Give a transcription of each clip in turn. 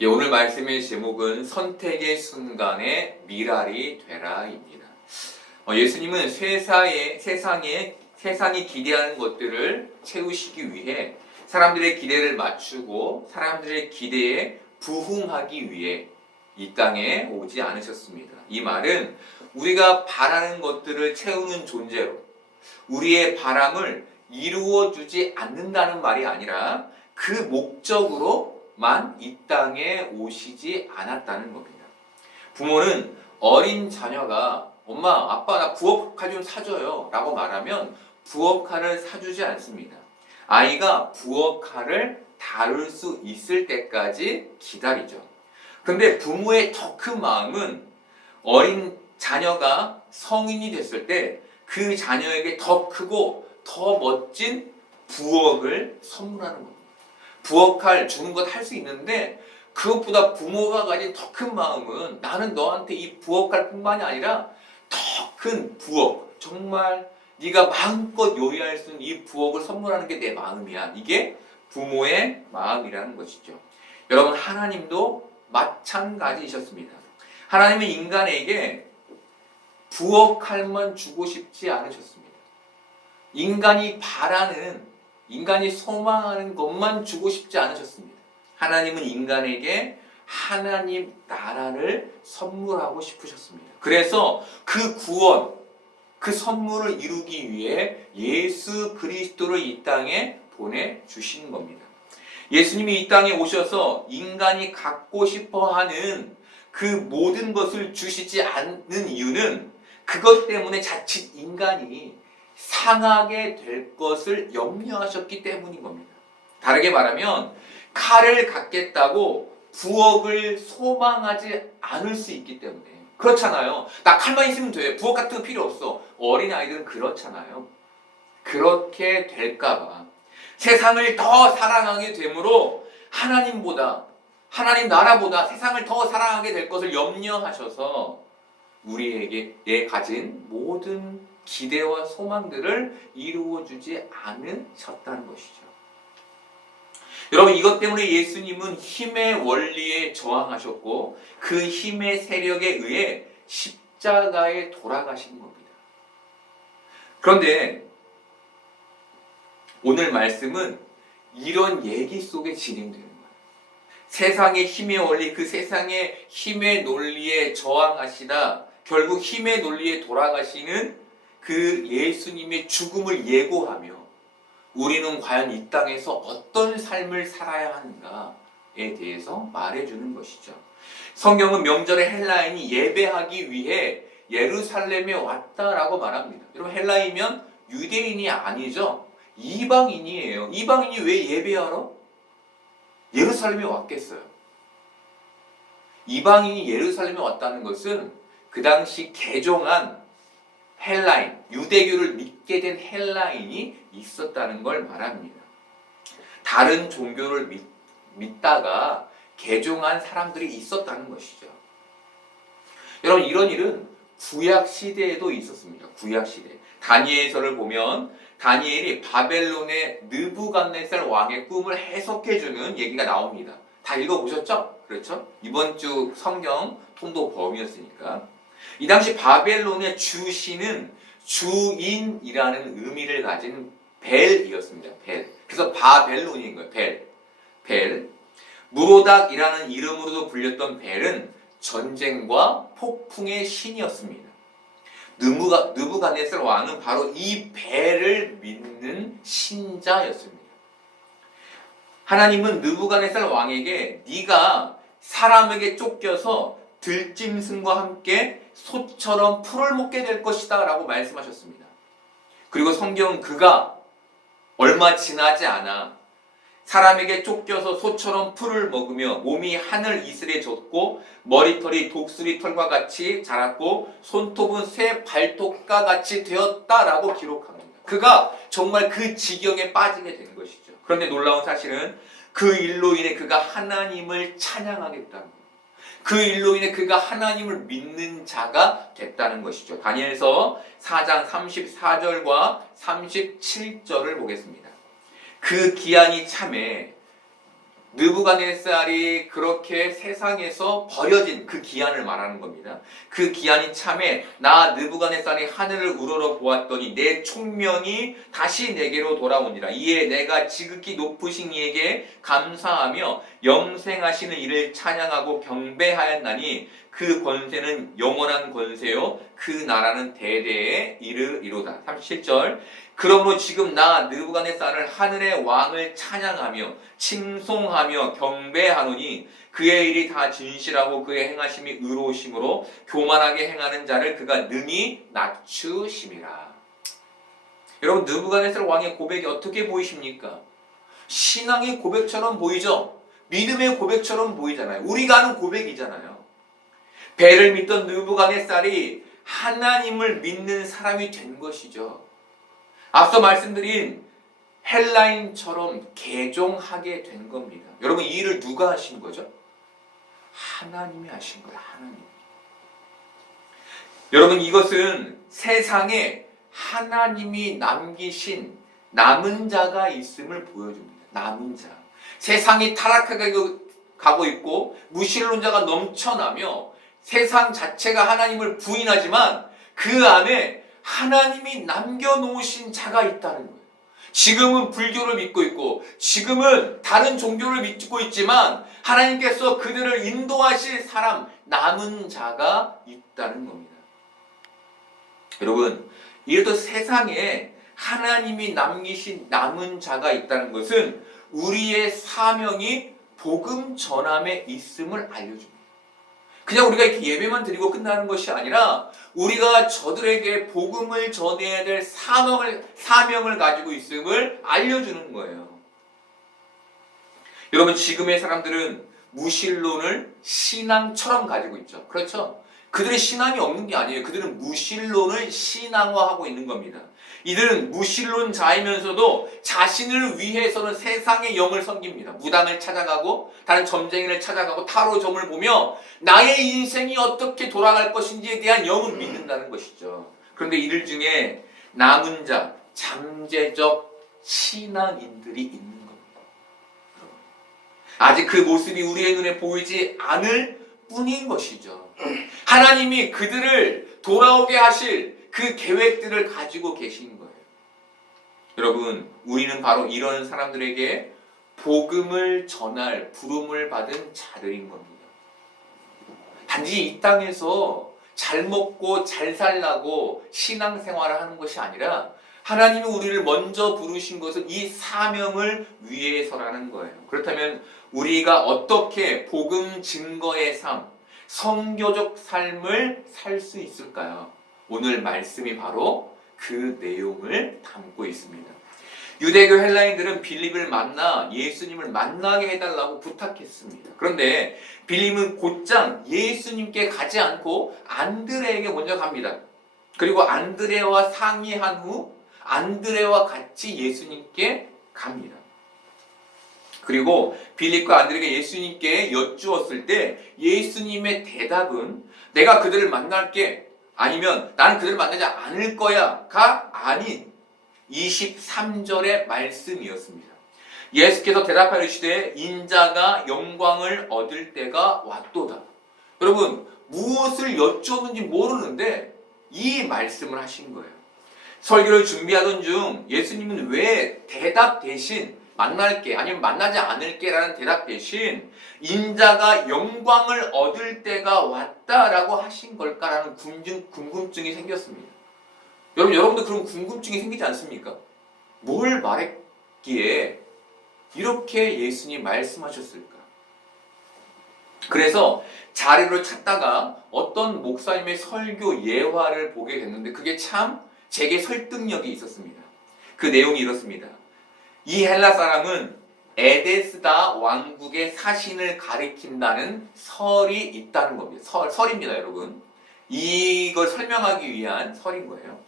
예, 오늘 말씀의 제목은 선택의 순간에 미랄이 되라입니다. 예수님은 세상이 기대하는 것들을 채우시기 위해 사람들의 기대를 맞추고 사람들의 기대에 부응하기 위해 이 땅에 오지 않으셨습니다. 이 말은 우리가 바라는 것들을 채우는 존재로 우리의 바람을 이루어 주지 않는다는 말이 아니라 그 목적으로만 이 땅에 오시지 않았다는 겁니다. 부모는 어린 자녀가 엄마, 아빠 나 부엌칼 좀 사줘요 라고 말하면 부엌칼을 사주지 않습니다. 아이가 부엌칼을 다룰 수 있을 때까지 기다리죠. 근데 부모의 더 큰 마음은 어린 자녀가 성인이 됐을 때 그 자녀에게 더 크고 더 멋진 부엌을 선물하는 겁니다. 부엌칼 주는 것 할 수 있는데 그것보다 부모가 가진 더 큰 마음은 나는 너한테 이 부엌칼 뿐만이 아니라 더 큰 부엌, 정말 네가 마음껏 요리할 수 있는 이 부엌을 선물하는 게 내 마음이야. 이게 부모의 마음이라는 것이죠. 여러분, 하나님도 마찬가지이셨습니다. 하나님은 인간에게 부엌칼만 주고 싶지 않으셨습니다. 인간이 바라는, 인간이 소망하는 것만 주고 싶지 않으셨습니다. 하나님은 인간에게 하나님 나라를 선물하고 싶으셨습니다. 그래서 그 구원, 그 선물을 이루기 위해 예수 그리스도를 이 땅에 보내주신 겁니다. 예수님이 이 땅에 오셔서 인간이 갖고 싶어하는 그 모든 것을 주시지 않는 이유는 그것 때문에 자칫 인간이 상하게 될 것을 염려하셨기 때문인 겁니다. 다르게 말하면 칼을 갖겠다고 부엌을 소망하지 않을 수 있기 때문에. 그렇잖아요. 나 칼만 있으면 돼. 부엌 같은 거 필요 없어. 어린아이들은 그렇잖아요. 그렇게 될까봐 세상을 더 사랑하게 되므로 하나님보다, 하나님 나라보다 세상을 더 사랑하게 될 것을 염려하셔서 우리에게 가진 모든 기대와 소망들을 이루어주지 않으셨다는 것이죠. 여러분, 이것 때문에 예수님은 힘의 원리에 저항하셨고 그 힘의 세력에 의해 십자가에 돌아가신 겁니다. 그런데 오늘 말씀은 이런 얘기 속에 진행되는 거예요. 세상의 힘의 원리, 그 세상의 힘의 논리에 저항하시다 결국 힘의 논리에 돌아가시는 그 예수님의 죽음을 예고하며 우리는 과연 이 땅에서 어떤 삶을 살아야 하는가에 대해서 말해주는 것이죠. 성경은 명절에 헬라인이 예배하기 위해 예루살렘에 왔다라고 말합니다. 여러분, 헬라인이면 유대인이 아니죠. 이방인이에요. 이방인이 왜 예배하러 예루살렘에 왔겠어요? 이방인이 예루살렘에 왔다는 것은 그 당시 개종한 헬라인, 유대교를 믿게 된 헬라인이 있었다는 걸 말합니다. 다른 종교를 믿다가 개종한 사람들이 있었다는 것이죠. 여러분, 이런 일은 구약 시대에도 있었습니다. 구약 시대. 다니엘서를 보면 다니엘이 바벨론의 느부갓네살 왕의 꿈을 해석해주는 얘기가 나옵니다. 다 읽어보셨죠? 그렇죠? 이번 주 성경 통독 범위였으니까. 이 당시 바벨론의 주신은 주인이라는 의미를 가진 벨이었습니다. 벨. 그래서 바벨론인 거예요. 벨. 무로닥이라는 이름으로도 불렸던 벨은 전쟁과 폭풍의 신이었습니다. 느부갓네살 왕은 바로 이 벨을 믿는 신자였습니다. 하나님은 느부갓네살 왕에게 네가 사람에게 쫓겨서 들짐승과 함께 소처럼 풀을 먹게 될 것이다 라고 말씀하셨습니다. 그리고 성경은 그가 얼마 지나지 않아 사람에게 쫓겨서 소처럼 풀을 먹으며 몸이 하늘 이슬에 젖고 머리털이 독수리 털과 같이 자랐고 손톱은 새 발톱과 같이 되었다라고 기록합니다. 그가 정말 그 지경에 빠지게 된 것이죠. 그런데 놀라운 사실은 그 일로 인해 그가 하나님을 찬양하겠다는 거예요. 그 일로 인해 그가 하나님을 믿는 자가 됐다는 것이죠. 다니엘서 4장 34절과 37절을 보겠습니다. 그 기한이 참에 느부갓네살이 그렇게 세상에서 버려진 그 기한을 말하는 겁니다. 그 기한이 참에 나 느부갓네살이 하늘을 우러러 보았더니 내 총명이 다시 내게로 돌아오니라. 이에 내가 지극히 높으신 이에게 감사하며 영생하시는 이를 찬양하고 경배하였나니 그 권세는 영원한 권세요 그 나라는 대대에 이르리로다. 37절 그러므로 지금 나 느부갓네살을 하늘의 왕을 찬양하며 칭송하며 경배하노니 그의 일이 다 진실하고 그의 행하심이 의로우심으로 교만하게 행하는 자를 그가 능히 낮추심이라. 여러분 느부갓네살 왕의 고백이 어떻게 보이십니까? 신앙의 고백처럼 보이죠? 믿음의 고백처럼 보이잖아요. 우리가 하는 고백이잖아요. 배를 믿던 느부갓네살이 하나님을 믿는 사람이 된 것이죠. 앞서 말씀드린 헬라인처럼 개종하게 된 겁니다. 여러분 이 일을 누가 하신 거죠? 하나님이 하신 거예요. 하나님. 여러분 이것은 세상에 하나님이 남기신 남은 자가 있음을 보여줍니다. 남은 자. 세상이 타락하게 가고 있고 무신론자가 넘쳐나며 세상 자체가 하나님을 부인하지만 그 안에 하나님이 남겨놓으신 자가 있다는 거예요. 지금은 불교를 믿고 있고 지금은 다른 종교를 믿고 있지만 하나님께서 그들을 인도하실 사람, 남은 자가 있다는 겁니다. 여러분, 이렇듯 세상에 하나님이 남기신 남은 자가 있다는 것은 우리의 사명이 복음 전함에 있음을 알려줍니다. 그냥 우리가 이렇게 예배만 드리고 끝나는 것이 아니라 우리가 저들에게 복음을 전해야 될 사명을 가지고 있음을 알려주는 거예요. 여러분 지금의 사람들은 무신론을 신앙처럼 가지고 있죠. 그렇죠? 그들의 신앙이 없는 게 아니에요. 그들은 무신론을 신앙화하고 있는 겁니다. 이들은 무신론자이면서도 자신을 위해서는 세상의 영을 섬깁니다. 무당을 찾아가고 다른 점쟁이를 찾아가고 타로 점을 보며 나의 인생이 어떻게 돌아갈 것인지에 대한 영을 믿는다는 것이죠. 그런데 이들 중에 남은 자, 잠재적 신앙인들이 있는 겁니다. 아직 그 모습이 우리의 눈에 보이지 않을 뿐인 것이죠. 하나님이 그들을 돌아오게 하실 그 계획들을 가지고 계신 거예요. 여러분, 우리는 바로 이런 사람들에게 복음을 전할 부름을 받은 자들인 겁니다. 단지 이 땅에서 잘 먹고 잘 살라고 신앙생활을 하는 것이 아니라 하나님이 우리를 먼저 부르신 것은 이 사명을 위해서라는 거예요. 그렇다면 우리가 어떻게 복음 증거의 삶, 선교적 삶을 살 수 있을까요? 오늘 말씀이 바로 그 내용을 담고 있습니다. 유대교 헬라인들은 빌립을 만나 예수님을 만나게 해달라고 부탁했습니다. 그런데 빌립은 곧장 예수님께 가지 않고 안드레에게 먼저 갑니다. 그리고 안드레와 상의한 후 안드레와 같이 예수님께 갑니다. 그리고 빌립과 안드레가 예수님께 여쭈었을 때 예수님의 대답은 내가 그들을 만날게 아니면 나는 그들을 만나지 않을 거야가 아닌 23절의 말씀이었습니다. 예수께서 대답하시되 인자가 영광을 얻을 때가 왔도다. 여러분 무엇을 여쭈었는지 모르는데 이 말씀을 하신 거예요. 설교를 준비하던 중 예수님은 왜 대답 대신 만날게 아니면 만나지 않을게 라는 대답 대신 인자가 영광을 얻을 때가 왔다라고 하신 걸까라는 궁금증이 생겼습니다. 여러분도 그런 궁금증이 생기지 않습니까? 뭘 말했기에 이렇게 예수님이 말씀하셨을까? 그래서 자료를 찾다가 어떤 목사님의 설교 예화를 보게 됐는데 그게 참 제게 설득력이 있었습니다. 그 내용이 이렇습니다. 이 헬라 사람은 에데스다 왕국의 사신을 가리킨다는 설이 있다는 겁니다. 설입니다, 여러분. 이걸 설명하기 위한 설인 거예요.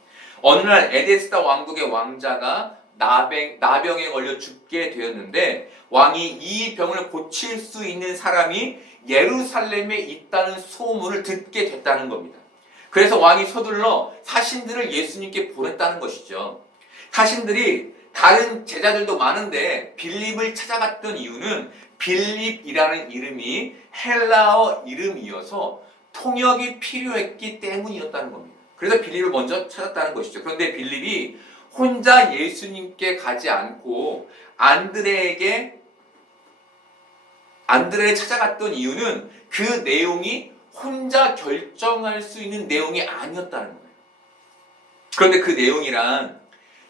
어느 날 에데스다 왕국의 왕자가 나병에 걸려 죽게 되었는데 왕이 이 병을 고칠 수 있는 사람이 예루살렘에 있다는 소문을 듣게 됐다는 겁니다. 그래서 왕이 서둘러 사신들을 예수님께 보냈다는 것이죠. 사신들이 다른 제자들도 많은데 빌립을 찾아갔던 이유는 빌립이라는 이름이 헬라어 이름이어서 통역이 필요했기 때문이었다는 겁니다. 그래서 빌립을 먼저 찾았다는 것이죠. 그런데 빌립이 혼자 예수님께 가지 않고 안드레에게 찾아갔던 이유는 그 내용이 혼자 결정할 수 있는 내용이 아니었다는 거예요. 그런데 그 내용이란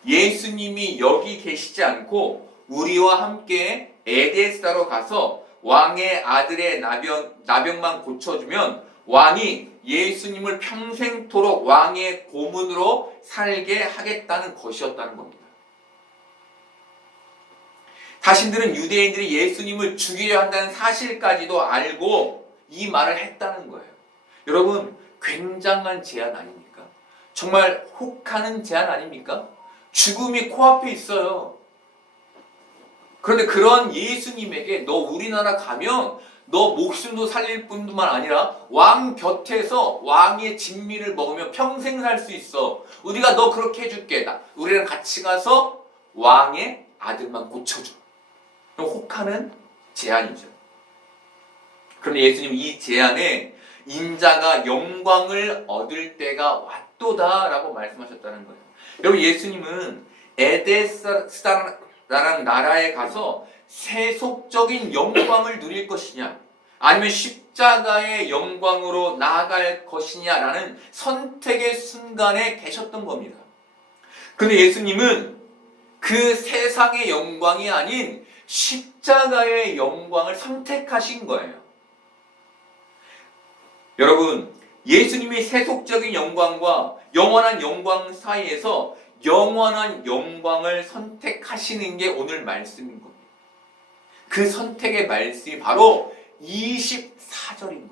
예수님이 여기 계시지 않고 우리와 함께 에데스다로 가서 왕의 아들의 나병만 고쳐주면 왕이 예수님을 평생토록 왕의 고문으로 살게 하겠다는 것이었다는 겁니다. 자신들은 유대인들이 예수님을 죽이려 한다는 사실까지도 알고 이 말을 했다는 거예요. 여러분, 굉장한 제안 아닙니까? 정말 혹하는 제안 아닙니까? 죽음이 코앞에 있어요. 그런데 그런 예수님에게 너 우리나라 가면 너 목숨도 살릴 뿐만 아니라 왕 곁에서 왕의 진미를 먹으면 평생 살 수 있어. 우리가 너 그렇게 해줄게. 우리랑 같이 가서 왕의 아들만 고쳐줘. 혹하는 제안이죠. 그런데 예수님 이 제안에 인자가 영광을 얻을 때가 왔도다라고 말씀하셨다는 거예요. 여러분, 예수님은 에데스다라는 나라에 가서 세속적인 영광을 누릴 것이냐 아니면 십자가의 영광으로 나아갈 것이냐라는 선택의 순간에 계셨던 겁니다. 그런데 예수님은 그 세상의 영광이 아닌 십자가의 영광을 선택하신 거예요. 여러분, 예수님이 세속적인 영광과 영원한 영광 사이에서 영원한 영광을 선택하시는 게 오늘 말씀인 겁니다. 그 선택의 말씀이 바로 24절인 거예요.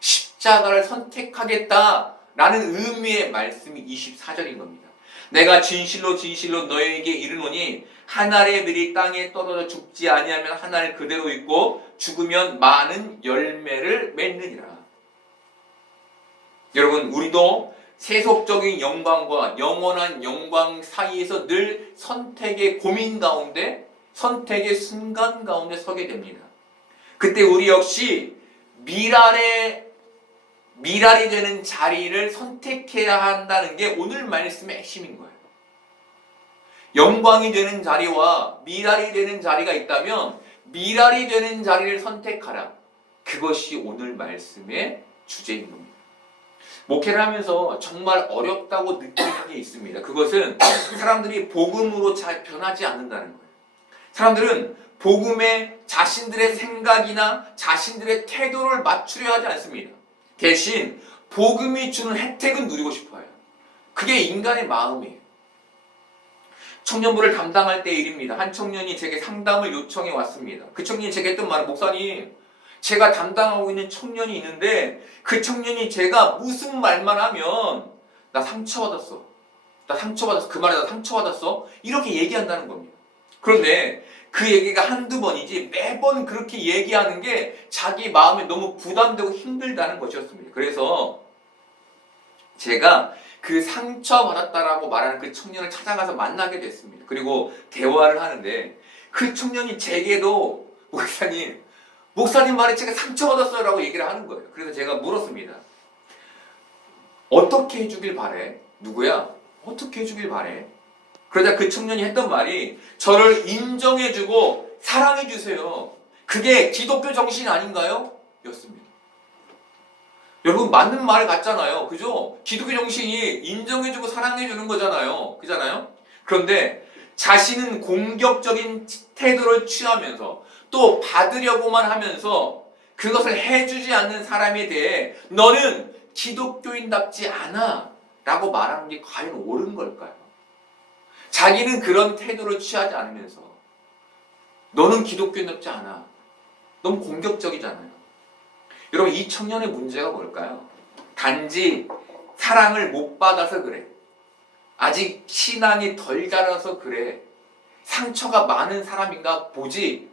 십자가를 선택하겠다라는 의미의 말씀이 24절인 겁니다. 내가 진실로 진실로 너희에게 이르노니 한 알의 밀이 땅에 떨어져 죽지 아니하면 한 알 그대로 있고 죽으면 많은 열매를 맺느니라. 여러분, 우리도 세속적인 영광과 영원한 영광 사이에서 늘 선택의 고민 가운데, 선택의 순간 가운데 서게 됩니다. 그때 우리 역시 미랄이 되는 자리를 선택해야 한다는 게 오늘 말씀의 핵심인 거예요. 영광이 되는 자리와 미랄이 되는 자리가 있다면 미랄이 되는 자리를 선택하라. 그것이 오늘 말씀의 주제인 겁니다. 목회를 하면서 정말 어렵다고 느끼는 게 있습니다. 그것은 사람들이 복음으로 잘 변하지 않는다는 거예요. 사람들은 복음에 자신들의 생각이나 자신들의 태도를 맞추려 하지 않습니다. 대신 복음이 주는 혜택은 누리고 싶어요. 그게 인간의 마음이에요. 청년부를 담당할 때의 일입니다. 한 청년이 제게 상담을 요청해 왔습니다. 그 청년이 제게 했던 말은, 목사님, 제가 담당하고 있는 청년이 있는데 그 청년이 제가 무슨 말만 하면 나 상처받았어. 그 말에 나 상처받았어. 이렇게 얘기한다는 겁니다. 그런데 그 얘기가 한두 번이지 매번 그렇게 얘기하는 게 자기 마음에 너무 부담되고 힘들다는 것이었습니다. 그래서 제가 그 상처받았다라고 말하는 그 청년을 찾아가서 만나게 됐습니다. 그리고 대화를 하는데 그 청년이 제게도 목사님 말에 제가 상처받았어요 라고 얘기를 하는 거예요. 그래서 제가 물었습니다. 어떻게 해주길 바래? 누구야? 어떻게 해주길 바래? 그러자 그 청년이 했던 말이, 저를 인정해주고 사랑해주세요. 그게 기독교 정신 아닌가요? 였습니다. 여러분, 맞는 말 같잖아요. 그죠? 기독교 정신이 인정해주고 사랑해주는 거잖아요. 그잖아요? 그런데 자신은 공격적인 태도를 취하면서 또 받으려고만 하면서 그것을 해주지 않는 사람에 대해 너는 기독교인답지 않아 라고 말하는 게 과연 옳은 걸까요? 자기는 그런 태도를 취하지 않으면서 너는 기독교인답지 않아. 너무 공격적이잖아요. 여러분, 이 청년의 문제가 뭘까요? 단지 사랑을 못 받아서 그래. 아직 신앙이 덜 자라서 그래. 상처가 많은 사람인가 보지.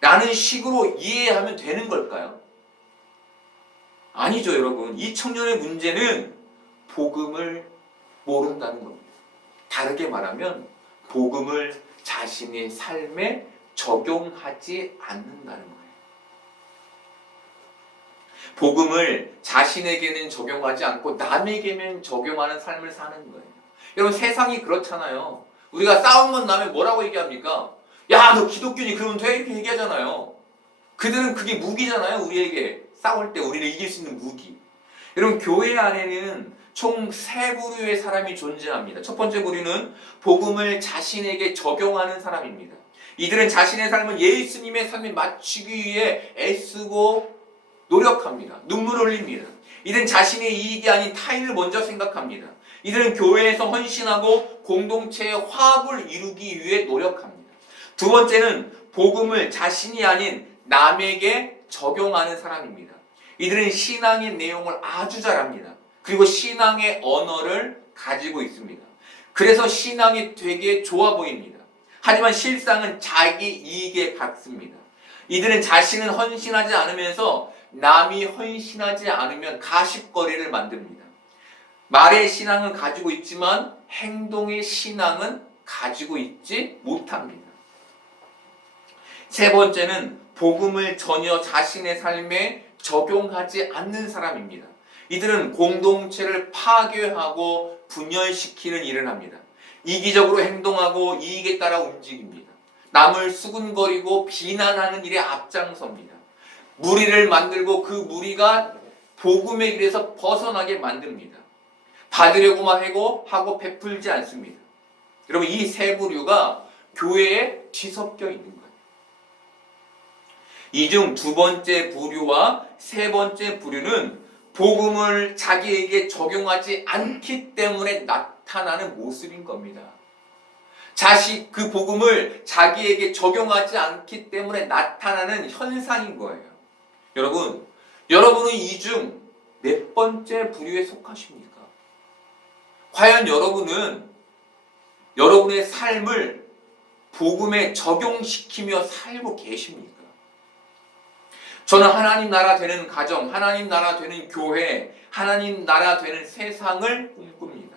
라는 식으로 이해하면 되는 걸까요? 아니죠, 여러분. 이 청년의 문제는 복음을 모른다는 겁니다. 다르게 말하면 복음을 자신의 삶에 적용하지 않는다는 거예요. 복음을 자신에게는 적용하지 않고 남에게만 적용하는 삶을 사는 거예요. 여러분, 세상이 그렇잖아요. 우리가 싸움만 나면 뭐라고 얘기합니까? 야, 너 기독교니 그러면 돼? 이렇게 얘기하잖아요. 그들은 그게 무기잖아요. 우리에게 싸울 때 우리를 이길 수 있는 무기. 여러분, 교회 안에는 총 세 부류의 사람이 존재합니다. 첫 번째 부류는 복음을 자신에게 적용하는 사람입니다. 이들은 자신의 삶을 예수님의 삶에 맞추기 위해 애쓰고 노력합니다. 눈물 흘립니다. 이들은 자신의 이익이 아닌 타인을 먼저 생각합니다. 이들은 교회에서 헌신하고 공동체의 화합을 이루기 위해 노력합니다. 두 번째는 복음을 자신이 아닌 남에게 적용하는 사람입니다. 이들은 신앙의 내용을 아주 잘합니다. 그리고 신앙의 언어를 가지고 있습니다. 그래서 신앙이 되게 좋아 보입니다. 하지만 실상은 자기 이익에 갖습니다. 이들은 자신은 헌신하지 않으면서 남이 헌신하지 않으면 가십거리를 만듭니다. 말의 신앙은 가지고 있지만 행동의 신앙은 가지고 있지 못합니다. 세 번째는 복음을 전혀 자신의 삶에 적용하지 않는 사람입니다. 이들은 공동체를 파괴하고 분열시키는 일을 합니다. 이기적으로 행동하고 이익에 따라 움직입니다. 남을 수군거리고 비난하는 일에 앞장섭니다. 무리를 만들고 그 무리가 복음의 길에서 벗어나게 만듭니다. 받으려고만 하고 베풀지 않습니다. 여러분, 이 세 부류가 교회에 뒤섞여 있는 거예요. 이 중 두 번째 부류와 세 번째 부류는 복음을 자기에게 적용하지 않기 때문에 나타나는 모습인 겁니다. 그 복음을 자기에게 적용하지 않기 때문에 나타나는 현상인 거예요. 여러분은 이 중 몇 번째 부류에 속하십니까? 과연 여러분은 여러분의 삶을 복음에 적용시키며 살고 계십니까? 저는 하나님 나라 되는 가정, 하나님 나라 되는 교회, 하나님 나라 되는 세상을 꿈꿉니다.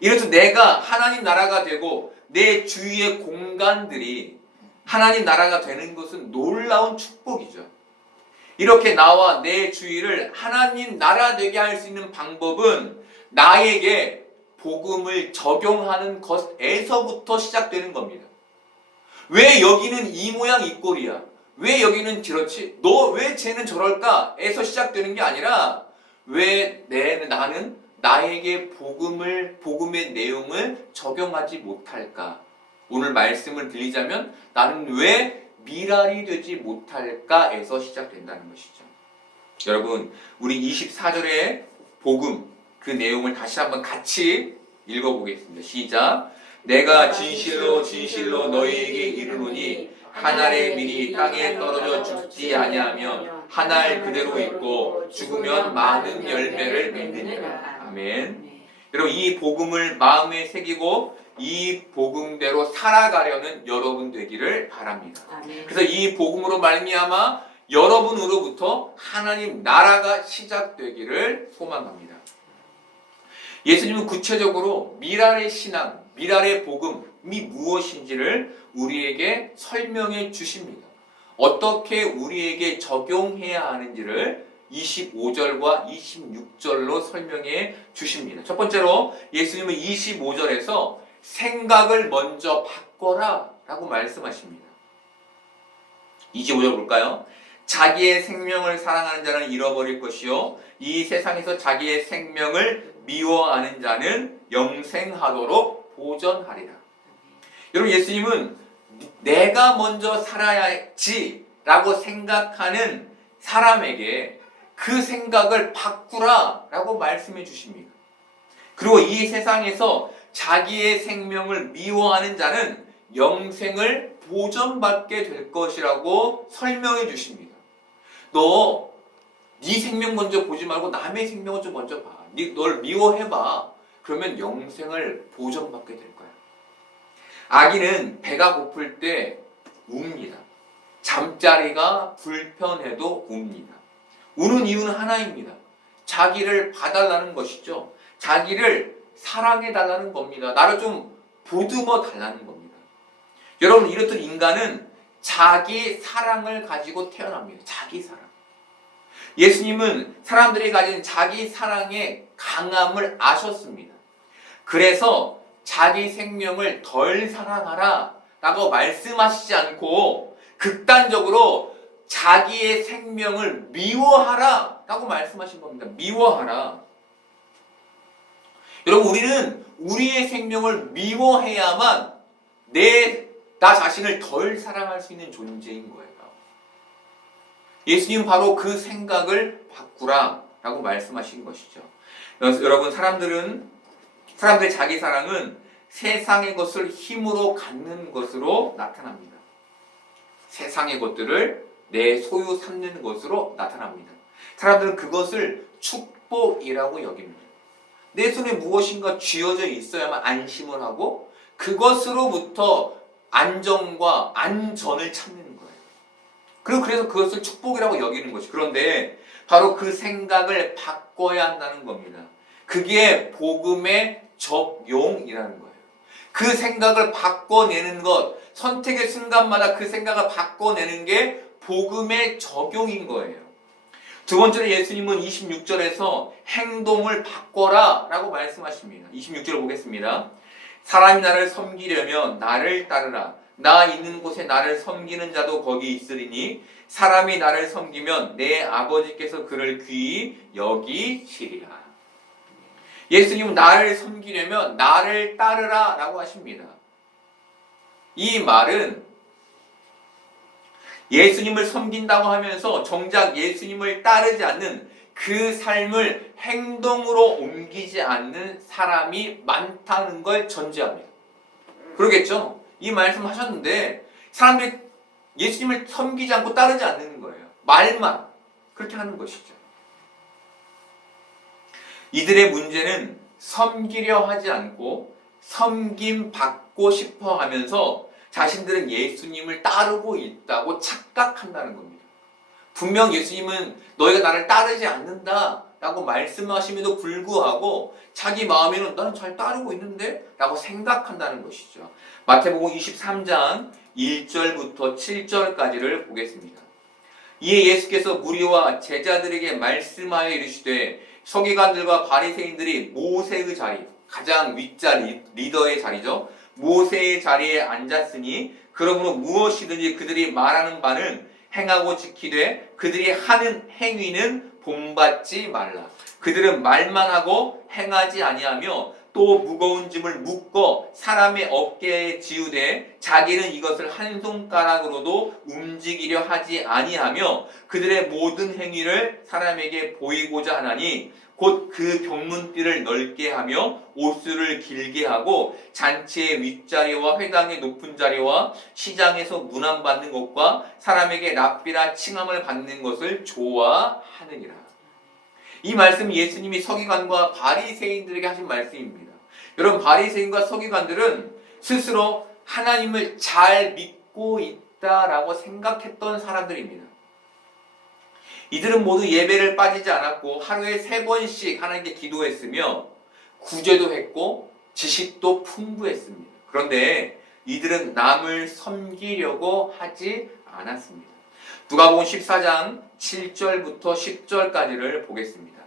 이래서 내가 하나님 나라가 되고 내 주위의 공간들이 하나님 나라가 되는 것은 놀라운 축복이죠. 이렇게 나와 내 주위를 하나님 나라 되게 할 수 있는 방법은 나에게 복음을 적용하는 것에서부터 시작되는 겁니다. 왜 여기는 이 모양 이 꼴이야? 왜 여기는 저렇지? 왜 쟤는 저럴까? 에서 시작되는 게 아니라 왜 나는 나에게 복음의 내용을 적용하지 못할까? 오늘 말씀을 드리자면 나는 왜 미랄이 되지 못할까에서 시작된다는 것이죠. 여러분, 우리 24절의 복음 그 내용을 다시 한번 같이 읽어보겠습니다. 시작. 내가 진실로 진실로 너희에게 이르노니 한 알의 밀이 땅에 떨어져 죽지 아니하며 한 알 그대로 있고 죽으면 많은 열매를 맺느니라. 아멘. 여러분, 이 복음을 마음에 새기고 이 복음대로 살아가려는 여러분 되기를 바랍니다. 아멘. 그래서 이 복음으로 말미암아 여러분으로부터 하나님 나라가 시작되기를 소망합니다. 예수님은 구체적으로 미랄의 신앙, 미랄의 복음이 무엇인지를 우리에게 설명해 주십니다. 어떻게 우리에게 적용해야 하는지를 25절과 26절로 설명해 주십니다. 첫 번째로 예수님은 25절에서 생각을 먼저 바꿔라 라고 말씀하십니다. 25절 볼까요? 자기의 생명을 사랑하는 자는 잃어버릴 것이요 이 세상에서 자기의 생명을 미워하는 자는 영생하도록 보전하리라. 여러분, 예수님은 내가 먼저 살아야지 라고 생각하는 사람에게 그 생각을 바꾸라 라고 말씀해 주십니다. 그리고 이 세상에서 자기의 생명을 미워하는 자는 영생을 보전받게 될 것이라고 설명해 주십니다. 네 생명 먼저 보지 말고 남의 생명을 좀 먼저 봐. 널 미워해봐. 그러면 영생을 보전받게 될 거야. 아기는 배가 고플 때 웁니다. 잠자리가 불편해도 웁니다. 우는 이유는 하나입니다. 자기를 봐달라는 것이죠. 자기를 사랑해달라는 겁니다. 나를 좀 보듬어 달라는 겁니다. 여러분, 이렇듯 인간은 자기 사랑을 가지고 태어납니다. 자기 사랑. 예수님은 사람들이 가진 자기 사랑의 강함을 아셨습니다. 그래서 자기 생명을 덜 사랑하라 라고 말씀하시지 않고 극단적으로 자기의 생명을 미워하라 라고 말씀하신 겁니다. 미워하라. 여러분, 우리는 우리의 생명을 미워해야만 나 자신을 덜 사랑할 수 있는 존재인 거예요. 예수님은 바로 그 생각을 바꾸라 라고 말씀하신 것이죠. 여러분, 사람들의 자기 사랑은 세상의 것을 힘으로 갖는 것으로 나타납니다. 세상의 것들을 내 소유 삼는 것으로 나타납니다. 사람들은 그것을 축복이라고 여깁니다. 내 손에 무엇인가 쥐어져 있어야만 안심을 하고 그것으로부터 안정과 안전을 찾는 거예요. 그리고 그래서 그것을 축복이라고 여기는 것이. 그런데 바로 그 생각을 바꿔야 한다는 겁니다. 그게 복음의 적용이라는 거예요. 그 생각을 바꿔내는 것, 선택의 순간마다 그 생각을 바꿔내는 게 복음의 적용인 거예요. 두 번째로 예수님은 26절에서 행동을 바꿔라 라고 말씀하십니다. 26절을 보겠습니다. 사람이 나를 섬기려면 나를 따르라. 나 있는 곳에 나를 섬기는 자도 거기 있으리니 사람이 나를 섬기면 내 아버지께서 그를 귀히 여기시리라. 예수님은 나를 섬기려면 나를 따르라 라고 하십니다. 이 말은 예수님을 섬긴다고 하면서 정작 예수님을 따르지 않는 그 삶을 행동으로 옮기지 않는 사람이 많다는 걸 전제합니다. 그러겠죠? 이 말씀 하셨는데 사람들이 예수님을 섬기지 않고 따르지 않는 거예요. 말만 그렇게 하는 것이죠. 이들의 문제는 섬기려 하지 않고 섬김 받고 싶어 하면서 자신들은 예수님을 따르고 있다고 착각한다는 겁니다. 분명 예수님은 너희가 나를 따르지 않는다 라고 말씀하심에도 불구하고 자기 마음에는 나는 잘 따르고 있는데 라고 생각한다는 것이죠. 마태복음 23장 1절부터 7절까지를 보겠습니다. 이에 예수께서 무리와 제자들에게 말씀하여 이르시되 서기관들과 바리새인들이 모세의 자리, 가장 윗자리, 리더의 자리죠. 모세의 자리에 앉았으니 그러므로 무엇이든지 그들이 말하는 바는 행하고 지키되 그들이 하는 행위는 본받지 말라. 그들은 말만 하고 행하지 아니하며 또 무거운 짐을 묶어 사람의 어깨에 지우되 자기는 이것을 한 손가락으로도 움직이려 하지 아니하며 그들의 모든 행위를 사람에게 보이고자 하나니 곧 그 경문띠를 넓게 하며 옷수를 길게 하고 잔치의 윗자리와 회당의 높은 자리와 시장에서 문안받는 것과 사람에게 랍비라 칭함을 받는 것을 좋아하느니라. 이 말씀은 예수님이 서기관과 바리새인들에게 하신 말씀입니다. 여러분, 바리새인과 서기관들은 스스로 하나님을 잘 믿고 있다라고 생각했던 사람들입니다. 이들은 모두 예배를 빠지지 않았고 하루에 3번씩 하나님께 기도했으며 구제도 했고 지식도 풍부했습니다. 그런데 이들은 남을 섬기려고 하지 않았습니다. 누가복음 14장 7절부터 10절까지를 보겠습니다.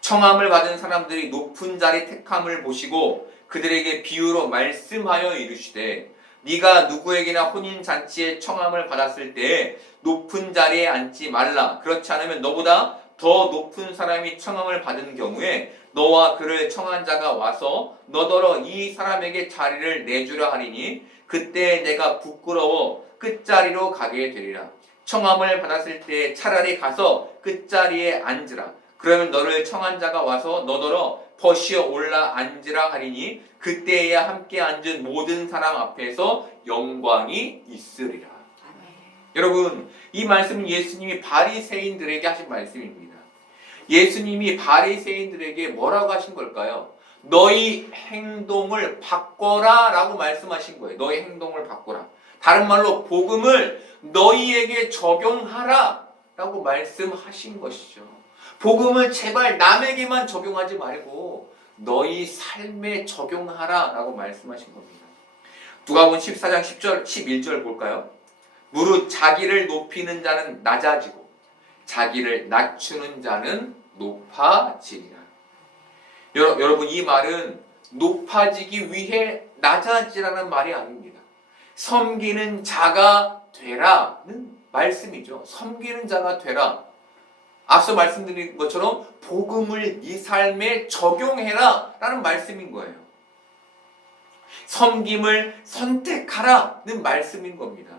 청함을 받은 사람들이 높은 자리 택함을 보시고 그들에게 비유로 말씀하여 이르시되 네가 누구에게나 혼인잔치에 청함을 받았을 때에 높은 자리에 앉지 말라. 그렇지 않으면 너보다 더 높은 사람이 청함을 받은 경우에 너와 그를 청한 자가 와서 너더러 이 사람에게 자리를 내주라 하리니 그때 내가 부끄러워 끝자리로 가게 되리라. 청함을 받았을 때 차라리 가서 끝자리에 앉으라. 그러면 너를 청한 자가 와서 너더러 버시어 올라 앉으라 하리니 그때에야 함께 앉은 모든 사람 앞에서 영광이 있으리라. 여러분, 이 말씀은 예수님이 바리새인들에게 하신 말씀입니다. 예수님이 바리새인들에게 뭐라고 하신 걸까요? 너희 행동을 바꿔라 라고 말씀하신 거예요. 너희 행동을 바꿔라. 다른 말로 복음을 너희에게 적용하라 라고 말씀하신 것이죠. 복음을 제발 남에게만 적용하지 말고 너희 삶에 적용하라 라고 말씀하신 겁니다. 누가복음 14장 10절, 11절 볼까요? 무릇 자기를 높이는 자는 낮아지고 자기를 낮추는 자는 높아지리라. 여러분, 이 말은 높아지기 위해 낮아지라는 말이 아닙니다. 섬기는 자가 되라는 말씀이죠. 섬기는 자가 되라. 앞서 말씀드린 것처럼 복음을 네 삶에 적용해라 라는 말씀인 거예요. 섬김을 선택하라는 말씀인 겁니다.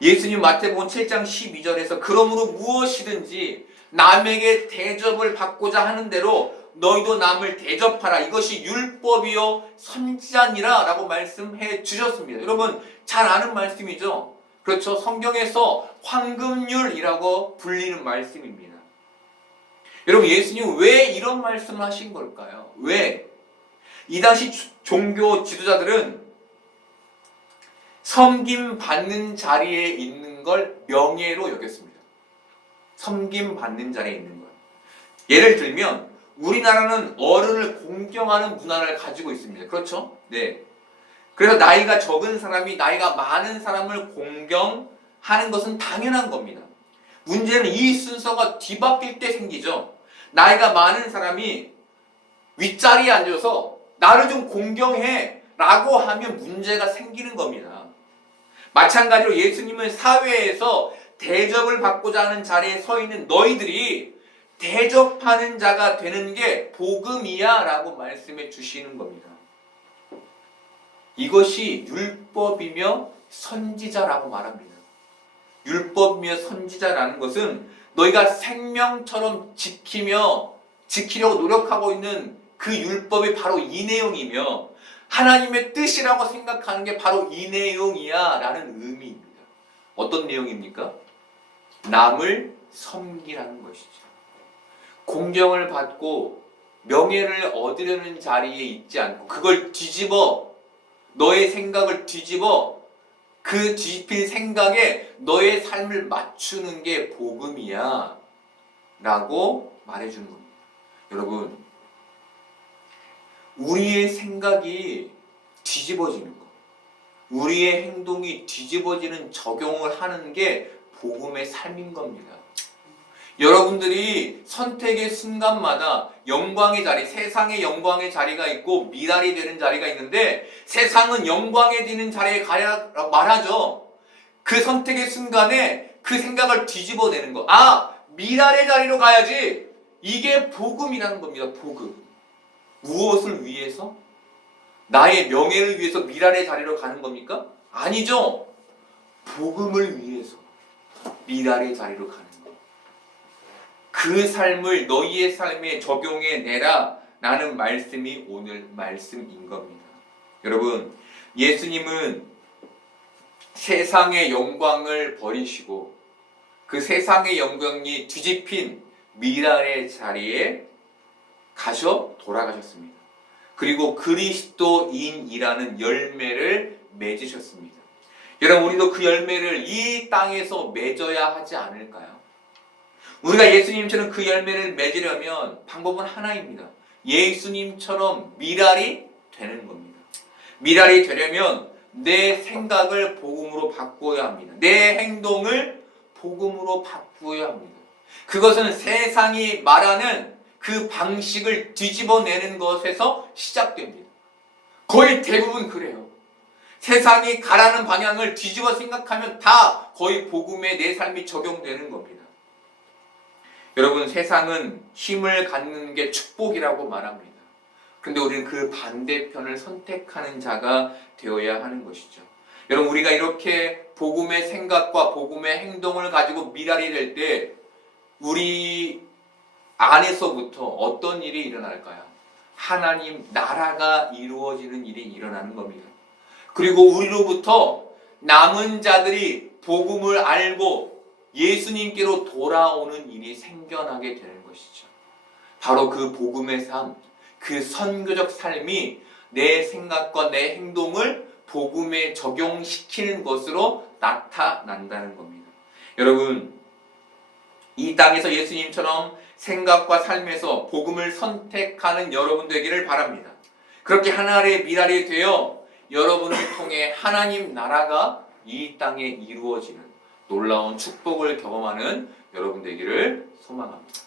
예수님 마태복음 7장 12절에서 그러므로 무엇이든지 남에게 대접을 받고자 하는 대로 너희도 남을 대접하라. 이것이 율법이요 선지자니라 라고 말씀해 주셨습니다. 여러분, 잘 아는 말씀이죠. 그렇죠. 성경에서 황금률이라고 불리는 말씀입니다. 여러분, 예수님 왜 이런 말씀을 하신 걸까요? 왜? 이 당시 종교 지도자들은 섬김 받는 자리에 있는 걸 명예로 여겼습니다. 섬김 받는 자리에 있는 것. 예를 들면 우리나라는 어른을 공경하는 문화를 가지고 있습니다. 그렇죠? 네. 그래서 나이가 적은 사람이 나이가 많은 사람을 공경하는 것은 당연한 겁니다. 문제는 이 순서가 뒤바뀔 때 생기죠. 나이가 많은 사람이 윗자리에 앉아서 나를 좀 공경해 라고 하면 문제가 생기는 겁니다. 마찬가지로 예수님은 사회에서 대접을 받고자 하는 자리에 서 있는 너희들이 대접하는 자가 되는 게 복음이야 라고 말씀해 주시는 겁니다. 이것이 율법이며 선지자라고 말합니다. 율법이며 선지자라는 것은 너희가 생명처럼 지키려고 노력하고 있는 그 율법이 바로 이 내용이며 하나님의 뜻이라고 생각하는 게 바로 이 내용이야 라는 의미입니다. 어떤 내용입니까? 남을 섬기라는 것이죠. 공경을 받고 명예를 얻으려는 자리에 있지 않고 그걸 뒤집어 너의 생각을 뒤집어 그 뒤집힌 생각에 너의 삶을 맞추는 게 복음이야 라고 말해주는 겁니다. 여러분, 우리의 생각이 뒤집어지는 것, 우리의 행동이 뒤집어지는 적용을 하는 게 복음의 삶인 겁니다. 여러분들이 선택의 순간마다 영광의 자리, 세상의 영광의 자리가 있고 미랄이 되는 자리가 있는데 세상은 영광에 드는 자리에 가야라고 말하죠. 그 선택의 순간에 그 생각을 뒤집어내는 거. 아, 미랄의 자리로 가야지. 이게 복음이라는 겁니다. 복음. 무엇을 위해서? 나의 명예를 위해서 미랄의 자리로 가는 겁니까? 아니죠. 복음을 위해서 미랄의 자리로 가는 거. 그 삶을 너희의 삶에 적용해 내라 라는 말씀이 오늘 말씀인 겁니다. 여러분, 예수님은 세상의 영광을 버리시고 그 세상의 영광이 뒤집힌 미랄의 자리에 가셔 돌아가셨습니다. 그리고 그리스도인이라는 열매를 맺으셨습니다. 여러분, 우리도 그 열매를 이 땅에서 맺어야 하지 않을까요? 우리가 예수님처럼 그 열매를 맺으려면 방법은 하나입니다. 예수님처럼 미랄이 되는 겁니다. 미랄이 되려면 내 생각을 복음으로 바꾸어야 합니다. 내 행동을 복음으로 바꾸어야 합니다. 그것은 세상이 말하는 그 방식을 뒤집어내는 것에서 시작됩니다. 거의 대부분 그래요. 세상이 가라는 방향을 뒤집어 생각하면 다 거의 복음에 내 삶이 적용되는 겁니다. 여러분, 세상은 힘을 갖는 게 축복이라고 말합니다. 그런데 우리는 그 반대편을 선택하는 자가 되어야 하는 것이죠. 여러분, 우리가 이렇게 복음의 생각과 복음의 행동을 가지고 미랄이 될 때 우리 안에서부터 어떤 일이 일어날까요? 하나님 나라가 이루어지는 일이 일어나는 겁니다. 그리고 우리로부터 남은 자들이 복음을 알고 예수님께로 돌아오는 일이 생겨나게 되는 것이죠. 바로 그 복음의 삶, 그 선교적 삶이 내 생각과 내 행동을 복음에 적용시키는 것으로 나타난다는 겁니다. 여러분, 이 땅에서 예수님처럼 생각과 삶에서 복음을 선택하는 여러분 되기를 바랍니다. 그렇게 하나의 미랄이 되어 여러분을 통해 하나님 나라가 이 땅에 이루어지는 놀라운 축복을 경험하는 여러분 되기를 소망합니다.